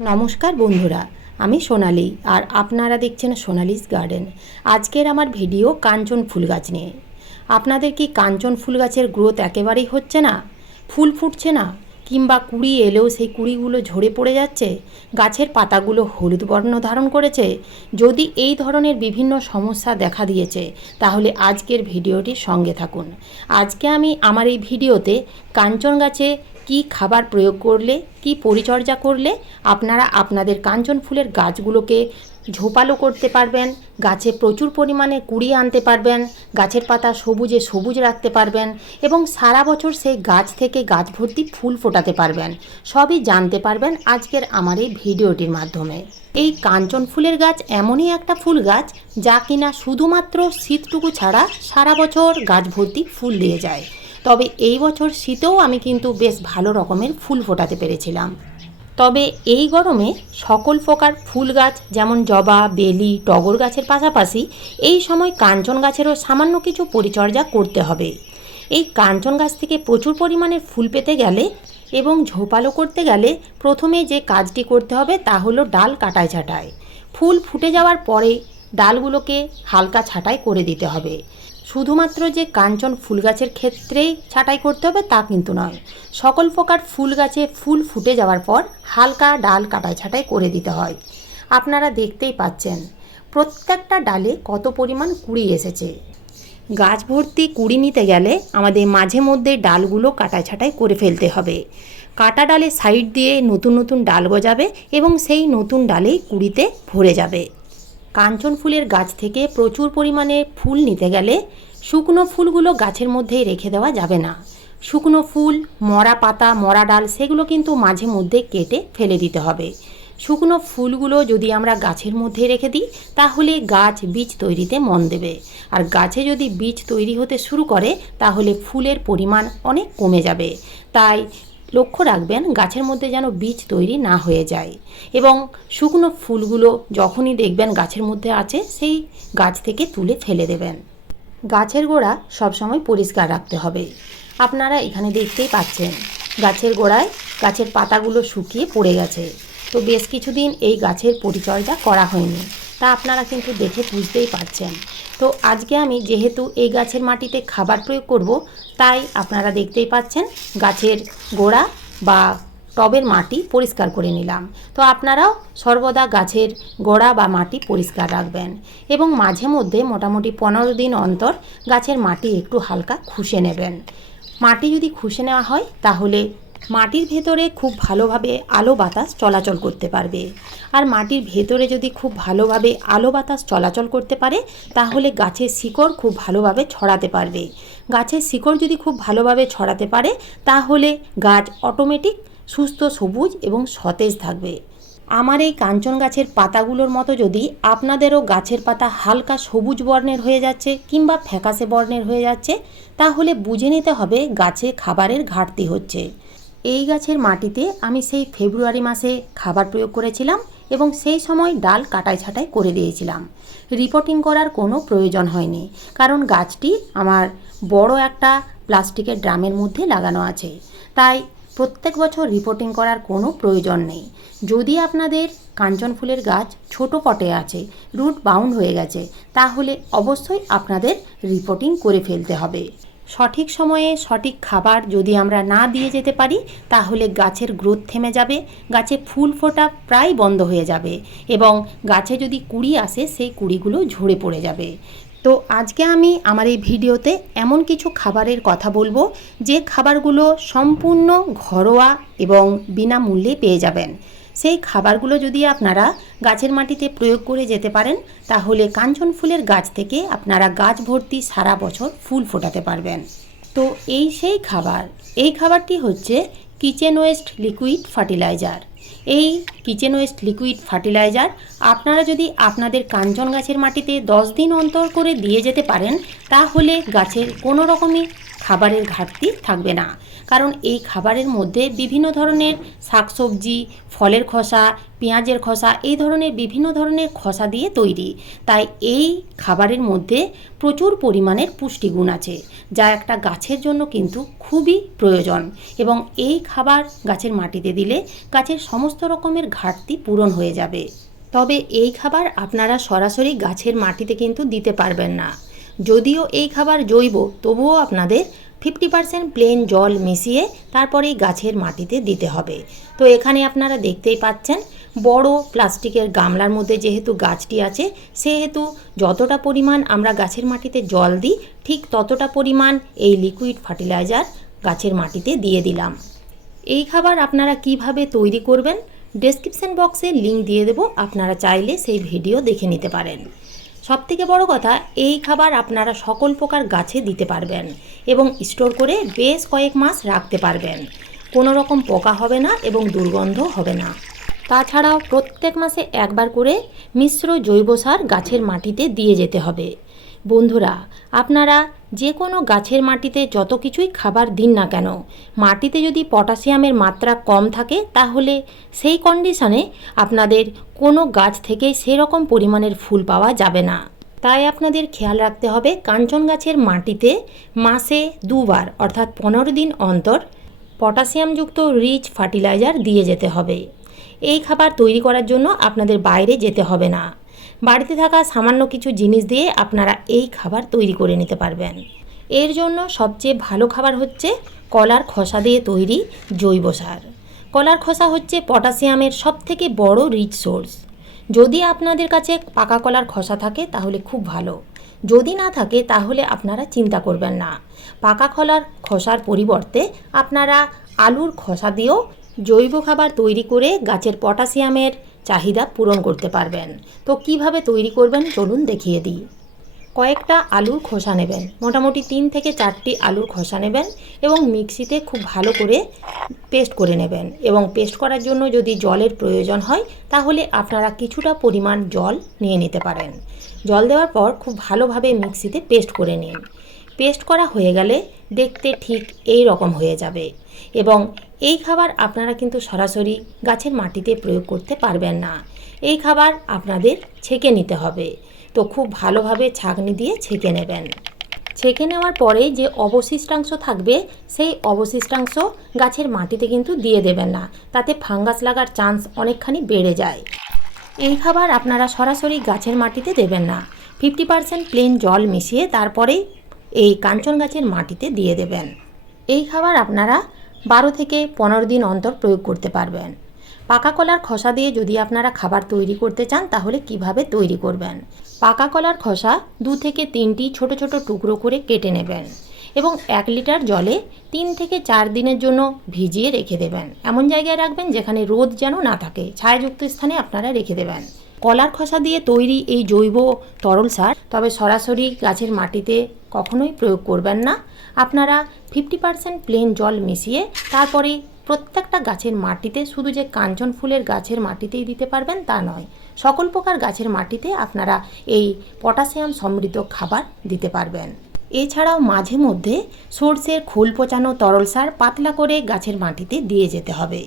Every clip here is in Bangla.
নমস্কার বন্ধুরা, আমি সোনালি আর আপনারা দেখছেন সোনালিস গার্ডেন। আজকের আমার ভিডিও কাঞ্চন ফুল গাছ নিয়ে। আপনাদের কি কাঞ্চন ফুল গাছের গ্রোথ একেবারেই হচ্ছে না? ফুল ফুটছে না? কিংবা কুড়ি এলেও সেই কুড়িগুলো ঝরে পড়ে যাচ্ছে? গাছের পাতাগুলো হলুদ বর্ণ ধারণ করেছে? যদি এই ধরনের বিভিন্ন সমস্যা দেখা দিয়েছে, তাহলে আজকের ভিডিওটির সঙ্গে থাকুন। আজকে আমি আমার এই ভিডিওতে কাঞ্চন গাছে কি খাবার প্রয়োগ করলে, কি পরিচর্যা করলে আপনারা আপনাদের কাঞ্চন ফুলের গাছগুলোকে ঝোপালো করতে পারবেন, গাছে প্রচুর পরিমাণে কুড়ি আনতে পারবেন, গাছের পাতা সবুজে সবুজ রাখতে পারবেন এবং সারা বছর সেই গাছ থেকে গাছ ভর্তি ফুল ফোটাতে পারবেন। সবই জানতে পারবেন আজকের আমার এই ভিডিওটির মাধ্যমে। এই কাঞ্চন ফুলের গাছ এমনই একটা ফুল গাছ যা কিনা শুধুমাত্র শীতটুকু ছাড়া সারা বছর গাছ ভর্তি ফুল দিয়ে যায়। তবে এই বছর শীতেও আমি কিন্তু বেশ ভালো রকমের ফুল ফোটাতে পেরেছিলাম। তবে এই গরমে সকল প্রকার ফুল গাছ যেমন জবা, বেলি, টগর গাছের পাশাপাশি এই সময় কাঞ্চন গাছেরও সামান্য কিছু পরিচর্যা করতে হবে। এই কাঞ্চন গাছ থেকে প্রচুর পরিমাণে ফুল পেতে গেলে এবং ঝোপালো করতে গেলে প্রথমে যে কাজটি করতে হবে তা হলো ডাল কাটায় ছাটায়। ফুল ফুটে যাওয়ার পরে ডালগুলোকে হালকা ছাঁটাই করে দিতে হবে। শুধুমাত্র যে কাঞ্চন ফুল গাছের ক্ষেত্রেই ছাঁটাই করতে হবে তা কিন্তু নয়। সকল প্রকার ফুল গাছে ফুল ফুটে যাওয়ার পর হালকা ডাল কাটাই ছাঁটাই করে দিতে হয়। আপনারা দেখতেই পাচ্ছেন, প্রত্যেকটা ডালে কত পরিমাণ কুড়ি এসেছে। গাছ ভর্তি কুড়ি নিতে গেলে আমাদের মাঝে মধ্যে ডালগুলো কাটাই ছাঁটাই করে ফেলতে হবে। কাটা ডালে সাইড দিয়ে নতুন নতুন ডাল গজাবে এবং সেই নতুন ডালেই কুড়িতে ভরে যাবে। কাঞ্চন ফুলের গাছ থেকে প্রচুর পরিমাণে ফুল নিতে গেলে শুকনো ফুলগুলো গাছের মধ্যেই রেখে দেওয়া যাবে না। শুকনো ফুল, মরা পাতা, মরা ডাল সেগুলো কিন্তু মাঝে মধ্যে কেটে ফেলে দিতে হবে। শুকনো ফুলগুলো যদি আমরা গাছের মধ্যে রেখে দিই, তাহলে গাছ বীজ তৈরিতে মন দেবে। আর গাছে যদি বীজ তৈরি হতে শুরু করে, তাহলে ফুলের পরিমাণ অনেক কমে যাবে। তাই লক্ষ্য রাখবেন গাছের মধ্যে যেন বীজ তৈরি না হয়ে যায় এবং শুকনো ফুলগুলো যখনই দেখবেন গাছের মধ্যে আছে, সেই গাছ থেকে তুলে ফেলে দেবেন। গাছের গোড়া সবসময় পরিষ্কার রাখতে হবে। আপনারা এখানে দেখতেই পাচ্ছেন, গাছের গোড়ায় গাছের পাতাগুলো শুকিয়ে পড়ে গেছে। তো বেশ কিছুদিন এই গাছের পরিচর্যা করা হয়নি। তা আপনারা কিন্তু দেখে বুঝতেই পারছেন। তো আজকে আমি যেহেতু এই গাছের মাটিতে খাবার প্রয়োগ করব, তাই আপনারা দেখতেই পাচ্ছেন গাছের গোড়া বা টবের মাটি পরিষ্কার করে নিলাম। তো আপনারাও সর্বদা গাছের গোড়া বা মাটি পরিষ্কার রাখবেন এবং মাঝে মধ্যে মোটামুটি পনেরো দিন অন্তর গাছের মাটি একটু হালকা খুশে নেবেন। মাটি যদি খুশে নেওয়া হয়, তাহলে মাটির ভেতরে খুব ভালোভাবে আলো বাতাস চলাচল করতে পারবে। আর মাটির ভেতরে যদি খুব ভালোভাবে আলো বাতাস চলাচল করতে পারে, তাহলে গাছের শিকড় খুব ভালোভাবে ছড়াতে পারবে। গাছের শিকড় যদি খুব ভালোভাবে ছড়াতে পারে, তাহলে গাছ অটোমেটিক সুস্থ, সবুজ এবং সতেজ থাকবে। আমার এই কাঞ্চন গাছের পাতাগুলোর মতো যদি আপনাদেরও গাছের পাতা হালকা সবুজ বর্ণের হয়ে যাচ্ছে কিংবা ফ্যাকাশে বর্ণের হয়ে যাচ্ছে, তাহলে বুঝে নিতে হবে গাছে খাবারের ঘাটতি হচ্ছে। এই গাছের মাটিতে আমি সেই ফেব্রুয়ারি মাসে খাবার প্রয়োগ করেছিলাম এবং সেই সময় ডাল কাটাই ছাটাই করে দিয়েছিলাম। রিপোর্টিং করার কোনো প্রয়োজন হয়নি, কারণ গাছটি আমার বড় একটা প্লাস্টিকের ড্রামের মধ্যে লাগানো আছে। তাই প্রত্যেক বছর রিপোর্টিং করার কোনো প্রয়োজন নেই। যদি আপনাদের কাঞ্চন ফুলের গাছ ছোট পটে আছে, রুট বাউন্ড হয়ে গেছে, তাহলে অবশ্যই আপনাদের রিপোর্টিং করে ফেলতে হবে। সঠিক সময়ে সঠিক খাবার যদি আমরা না দিয়ে যেতে পারি, তাহলে গাছের গ্রোথ থেমে যাবে, গাছে ফুল ফোটা প্রায় বন্ধ হয়ে যাবে এবং গাছে যদি কুড়ি আসে, সেই কুড়িগুলো ঝরে পড়ে যাবে। তো আজকে আমি আমার এই ভিডিওতে এমন কিছু খাবারের কথা বলব, যে খাবারগুলো সম্পূর্ণ ঘরোয়া এবং বিনামূল্যে পেয়ে যাবেন। সেই খাবারগুলো যদি আপনারা গাছের মাটিতে প্রয়োগ করে যেতে পারেন, তাহলে কাঞ্চন ফুলের গাছ থেকে আপনারা গাছ ভর্তি সারা বছর ফুল ফোটাতে পারবেন। তো এই সেই খাবার। এই খাবারটি হচ্ছে কিচেন ওয়েস্ট লিকুইড ফার্টিলাইজার। এই কিচেন ওয়েস্ট লিকুইড ফার্টিলাইজার আপনারা যদি আপনাদের কাঞ্চন গাছের মাটিতে দশ দিন অন্তর করে দিয়ে যেতে পারেন, তাহলে গাছের কোনো রকমই খাবারের ঘাটতি থাকবে না। কারণ এই খাবারের মধ্যে বিভিন্ন ধরনের শাকসবজি, ফলের খোসা, পেঁয়াজের খোসা এই ধরনের বিভিন্ন ধরনের খোসা দিয়ে তৈরি। তাই এই খাবারের মধ্যে প্রচুর পরিমাণের পুষ্টিগুণ আছে, যা একটা গাছের জন্য কিন্তু খুবই প্রয়োজন। এবং এই খাবার গাছের মাটিতে দিলে গাছের সমস্ত রকমের ঘাটতি পূরণ হয়ে যাবে। তবে এই খাবার আপনারা সরাসরি গাছের মাটিতে কিন্তু দিতে পারবেন না। যদিও এই খাবার জৈব, তবুও আপনাদের ফিফটি পার্সেন্ট প্লেন জল মিশিয়ে তারপরেই গাছের মাটিতে দিতে হবে। তো এখানে আপনারা দেখতেই পাচ্ছেন, বড় প্লাস্টিকের গামলার মধ্যে যেহেতু গাছটি আছে, সেহেতু যতটা পরিমাণ আমরা গাছের মাটিতে জল দিই, ঠিক ততটা পরিমাণ এই লিকুইড ফার্টিলাইজার গাছের মাটিতে দিয়ে দিলাম। এই খাবার আপনারা কীভাবে তৈরি করবেন? ডেসক্রিপশন বক্সে লিঙ্ক দিয়ে দেবো, আপনারা চাইলে সেই ভিডিও দেখে নিতে পারেন। সবথেকে বড় কথা, এই খাবার আপনারা সকল প্রকার গাছে দিতে পারবেন এবং স্টোর করে বেশ কয়েক মাস রাখতে পারবেন। কোনো রকম পোকা হবে না এবং দুর্গন্ধ হবে না। তাছাড়াও প্রত্যেক মাসে একবার করে মিশ্র জৈব সার গাছের মাটিতে দিয়ে যেতে হবে। বন্ধুরা, আপনারা যে কোনো গাছের মাটিতে যত কিছুই খাবার দিন না কেন, মাটিতে যদি পটাশিয়ামের মাত্রা কম থাকে, তাহলে সেই কন্ডিশনে আপনাদের কোনো গাছ থেকে সেরকম পরিমাণের ফুল পাওয়া যাবে না। তাই আপনাদের খেয়াল রাখতে হবে, কাঞ্চন গাছের মাটিতে মাসে দুবার, অর্থাৎ পনেরো দিন অন্তর পটাশিয়ামযুক্ত রিচ ফার্টিলাইজার দিয়ে যেতে হবে। এই খাবার তৈরি করার জন্য আপনাদের বাইরে যেতে হবে না। বাড়িতে থাকা সামান্য কিছু জিনিস দিয়ে আপনারা এই খাবার তৈরি করে নিতে পারবেন। এর জন্য সবচেয়ে ভালো খাবার হচ্ছে কলার খোসা দিয়ে তৈরি জৈব সার। কলার খোসা হচ্ছে পটাশিয়ামের সবথেকে বড় রিচ সোর্স যদি আপনাদের কাছে পাকা কলার খোসা থাকে, তাহলে খুব ভালো। যদি না থাকে, তাহলে আপনারা চিন্তা করবেন না। পাকা কলার খোসার পরিবর্তে আপনারা আলুর খোসা দিয়েও জৈব খাবার তৈরি করে গাছের পটাশিয়ামের চাহিদা পূরণ করতে পারবেন। তো কীভাবে তৈরি করবেন চলুন দেখিয়ে দিই। কয়েকটা আলুর খোসা নেবেন। মোটামুটি তিন থেকে চারটি আলুর খোসা নেবেন এবং মিক্সিতে খুব ভালো করে পেস্ট করে নেবেন। এবং পেস্ট করার জন্য যদি জলের প্রয়োজন হয়, তাহলে আপনারা কিছুটা পরিমাণ জল নিয়ে নিতে পারেন। জল দেওয়ার পর খুব ভালোভাবে মিক্সিতে পেস্ট করে নিন। পেস্ট করা হয়ে গেলে দেখতে ঠিক এই রকম হয়ে যাবে। এবং এই খাবার আপনারা কিন্তু সরাসরি গাছের মাটিতে প্রয়োগ করতে পারবেন না। এই খাবার আপনাদের ছেঁকে নিতে হবে। তো খুব ভালোভাবে ছাঁকনি দিয়ে ছেঁকে নেবেন। ছেঁকে নেওয়ার পরে যে অবশিষ্টাংশ থাকবে, সেই অবশিষ্টাংশ গাছের মাটিতে কিন্তু দিয়ে দেবেন না। তাতে ফাঙ্গাস লাগার চান্স অনেকখানি বেড়ে যায়। এই খাবার আপনারা সরাসরি গাছের মাটিতে দেবেন না। ফিফটি পার্সেন্ট প্লেন জল মিশিয়ে তারপরেই এই কাঞ্চন গাছের মাটিতে দিয়ে দেবেন। এই খাবার আপনারা বারো থেকে পনেরো দিন অন্তর প্রয়োগ করতে পারবেন। পাকা কলার খোসা দিয়ে যদি আপনারা খাবার তৈরি করতে চান, তাহলে কীভাবে তৈরি করবেন? পাকা কলার খসা দু থেকে তিনটি ছোট ছোট টুকরো করে কেটে নেবেন এবং এক লিটার জলে তিন থেকে চার দিনের জন্য ভিজিয়ে রেখে দেবেন। এমন জায়গায় রাখবেন যেখানে রোদ যেন না থাকে। ছায়াযুক্ত স্থানে আপনারা রেখে দেবেন। কলার খোসা দিয়ে তৈরি এই জৈব তরল সার, তবে সরাসরি গাছের মাটিতে কখনোই প্রয়োগ করবেন না। আপনারা ফিফটি পার্সেন্ট প্লেন জল মিশিয়ে তারপরে প্রত্যেকটা গাছের মাটিতে, শুধু যে কাঞ্চন ফুলের গাছের মাটিতেই দিতে পারবেন তা নয়, সকল প্রকার গাছের মাটিতে আপনারা এই পটাশিয়াম সমৃদ্ধ খাবার দিতে পারবেন। এছাড়াও মাঝে মধ্যে সর্ষের খোল পচানো তরল সার পাতলা করে গাছের মাটিতে দিয়ে যেতে হবে।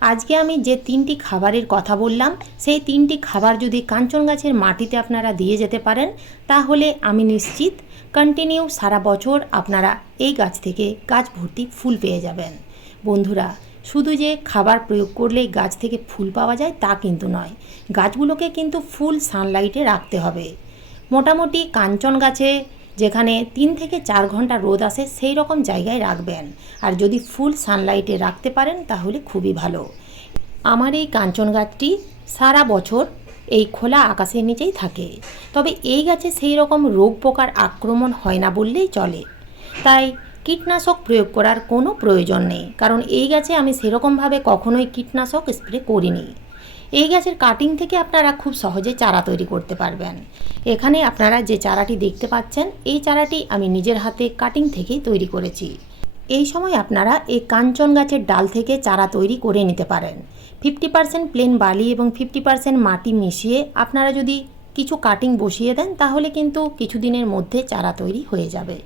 আজকে আমি যে তিনটি খাবারের কথা বললাম, সেই তিনটি খাবার যদি কাঞ্চন গাছের মাটিতে আপনারা দিয়ে যেতে পারেন, তাহলে আমি নিশ্চিত কন্টিনিউ সারা বছর আপনারা এই গাছ থেকে গাছ ভর্তি ফুল পেয়ে যাবেন। বন্ধুরা, শুধু যে খাবার প্রয়োগ করলেই গাছ থেকে ফুল পাওয়া যায় তা কিন্তু নয়, গাছগুলোকে কিন্তু ফুল সানলাইটে রাখতে হবে। মোটামুটি কাঞ্চন গাছে যেখানে তিন থেকে চার ঘণ্টা রোদ আসে, সেই রকম জায়গায় রাখবেন। আর যদি ফুল সানলাইটে রাখতে পারেন, তাহলে খুবই ভালো। আমার এই কাঞ্চন গাছটি সারা বছর এই খোলা আকাশের নিচেই থাকে। তবে এই গাছে সেই রকম রোগ পোকার আক্রমণ হয় না বললেই চলে। তাই কীটনাশক প্রয়োগ করার কোনো প্রয়োজন নেই। কারণ এই গাছে আমি সেরকমভাবে কখনোই কীটনাশক স্প্রে করিনি। এই গাছের কাটিং থেকে আপনারা খুব সহজে চারা তৈরি করতে পারবেন। এখানে আপনারা যে চারাটি দেখতে পাচ্ছেন, এই চারাটি আমি নিজের হাতে কাটিং থেকেই তৈরি করেছি। এই সময় আপনারা এই কাঞ্চন গাছের ডাল থেকে চারা তৈরি করে নিতে পারেন। ফিফটি পার্সেন্ট প্লেন বালি এবং ফিফটি পার্সেন্ট মাটি মিশিয়ে আপনারা যদি কিছু কাটিং বসিয়ে দেন, তাহলে কিন্তু কিছুদিনের মধ্যে চারা তৈরি হয়ে যাবে।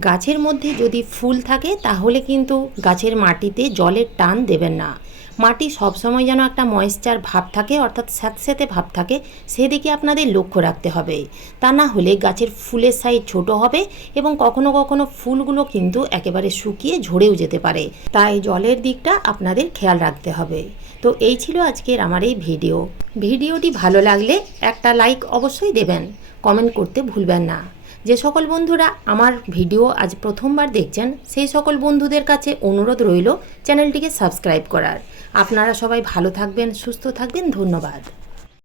গাছের মধ্যে যদি ফুল থাকে, তাহলে কিন্তু গাছের মাটিতে জলের টান দেবেন না। মাটি সবসময় যেন একটা ময়েশ্চার ভাব থাকে, অর্থাৎ স্যাঁতস্যাঁতে ভাব থাকে, সেদিকে আপনাদের লক্ষ্য রাখতে হবে। তা না হলে গাছের ফুলের সাইজ ছোট হবে এবং কখনো কখনো ফুলগুলো কিন্তু একেবারে শুকিয়ে ঝরেও যেতে পারে। তাই জলের দিকটা আপনাদের খেয়াল রাখতে হবে। তো এই ছিল আজকের আমার এই ভিডিও। ভিডিওটি ভালো লাগলে একটা লাইক অবশ্যই দেবেন। কমেন্ট করতে ভুলবেন না। যে সকল বন্ধুরা আমার ভিডিও আজ প্রথমবার দেখছেন, সেই সকল বন্ধুদের কাছে অনুরোধ রইল চ্যানেলটিকে সাবস্ক্রাইব করার। আপনারা সবাই ভালো থাকবেন, সুস্থ থাকবেন, ধন্যবাদ।